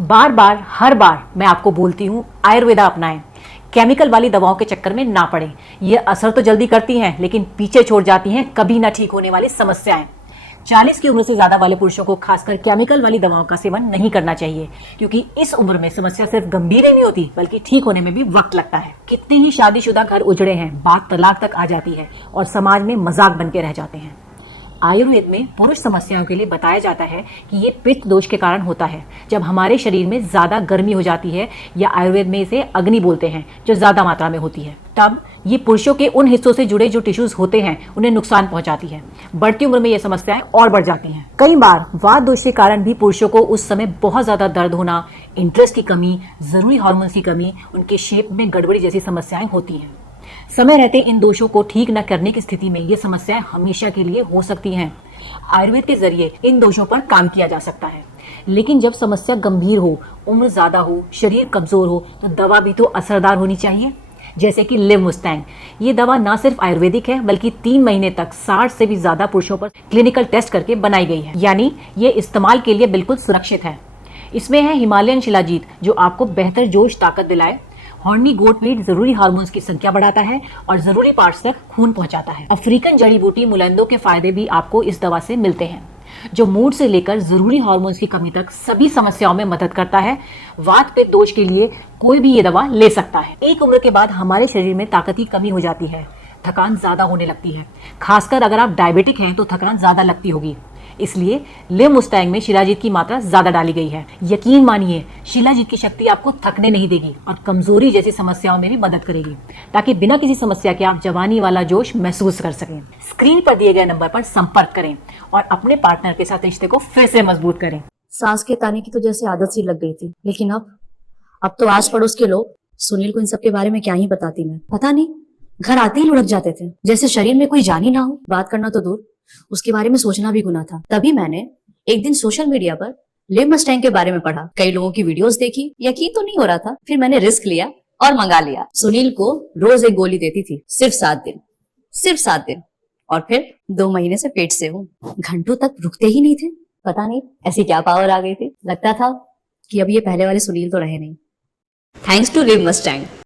बार बार हर बार मैं आपको बोलती हूँ आयुर्वेदा अपनाएं। केमिकल वाली दवाओं के चक्कर में ना पड़ें। ये असर तो जल्दी करती हैं लेकिन पीछे छोड़ जाती हैं कभी ना ठीक होने वाली समस्याएं। 40 की उम्र से ज्यादा वाले पुरुषों को खासकर केमिकल वाली दवाओं का सेवन नहीं करना चाहिए, क्योंकि इस उम्र में समस्या सिर्फ गंभीर ही नहीं होती बल्कि ठीक होने में भी वक्त लगता है। कितने ही शादीशुदा घर उजड़े हैं, बात तलाक तक आ जाती है और समाज में मजाक बन के रह जाते हैं। आयुर्वेद में पुरुष समस्याओं के लिए बताया जाता है कि ये पित्त दोष के कारण होता है, जब हमारे शरीर में ज्यादा गर्मी हो जाती है, या आयुर्वेद में इसे अग्नि बोलते हैं, जो ज्यादा मात्रा में होती है। तब ये पुरुषों के उन हिस्सों से जुड़े जो टिश्यूज होते हैं उन्हें नुकसान पहुंचाती है। बढ़ती उम्र में ये समस्याएं और बढ़ जाती हैं। कई बार वात दोष के कारण भी पुरुषों को उस समय बहुत ज्यादा दर्द होना, इंटरेस्ट की कमी, जरूरी हार्मोन्स की कमी, उनके शेप में गड़बड़ी जैसी समस्याएं होती हैं। समय रहते इन दोषों को ठीक न करने की स्थिति में ये समस्याएं हमेशा के लिए हो सकती हैं। आयुर्वेद के जरिए इन दोषों पर काम किया जा सकता है, लेकिन जब समस्या गंभीर हो, उम्र ज्यादा हो, शरीर कमजोर हो, तो दवा भी तो असरदार होनी चाहिए। जैसे कि लिवमुस्टैंग, ये दवा न सिर्फ आयुर्वेदिक है बल्कि 3 महीने तक 60 से भी ज्यादा पुरुषों पर क्लिनिकल टेस्ट करके बनाई गई है, यानी ये इस्तेमाल के लिए बिल्कुल सुरक्षित है। इसमें है हिमालयन शिलाजीत, जो आपको बेहतर जोश ताकत दिलाए। हॉर्नी गोट मीट जरूरी हार्मोन्स की संख्या बढ़ाता है और जरूरी पार्ट्स तक खून पहुंचाता है। अफ्रीकन जड़ी बूटी मुलंदो के फायदे भी आपको इस दवा से मिलते हैं, जो मूड से लेकर जरूरी हार्मोन्स की कमी तक सभी समस्याओं में मदद करता है। वात पित्त दोष के लिए कोई भी ये दवा ले सकता है। एक उम्र के बाद हमारे शरीर में ताकत की कमी हो जाती है, थकान ज्यादा होने लगती है। खासकर अगर आप डायबिटिक हैं तो थकान ज्यादा लगती होगी। इसलिए लिवमुस्टैंग में शिलाजीत की मात्रा ज्यादा डाली गई है। यकीन मानिए, शिलाजीत की शक्ति आपको थकने नहीं देगी और कमजोरी जैसी समस्याओं में भी मदद करेगी, ताकि बिना किसी समस्या के आप जवानी वाला जोश महसूस कर सकें। स्क्रीन पर दिए गए नंबर पर संपर्क करें और अपने पार्टनर के साथ रिश्ते को फिर से मजबूत करें। सांस के ताने की तो जैसे आदत सी लग गई थी, लेकिन अब तो आस पड़ोस के लोग सुनील को इन सब के बारे में क्या ही बताती। मैं पता नहीं, घर आते ही लुढ़क जाते थे, जैसे शरीर में कोई जान ही ना हो। बात करना तो दूर, उसके बारे में सोचना भी गुनाह था। तभी मैंने एक दिन सोशल मीडिया पर लिवमुस्टैंग के बारे में पढ़ा, कई लोगों की वीडियोस देखी, यकीन तो नहीं हो रहा था। फिर मैंने रिस्क लिया और मंगा लिया। सुनील को रोज एक गोली देती थी, सिर्फ 7 दिन, और फिर 2 महीने से पेट से हूँ। घंटों तक रुकते ही नहीं थे। पता नहीं ऐसी क्या पावर आ गई थी। लगता था कि अब ये पहले वाले सुनील तो रहे नहीं। Thanks to लिवमुस्टैंग।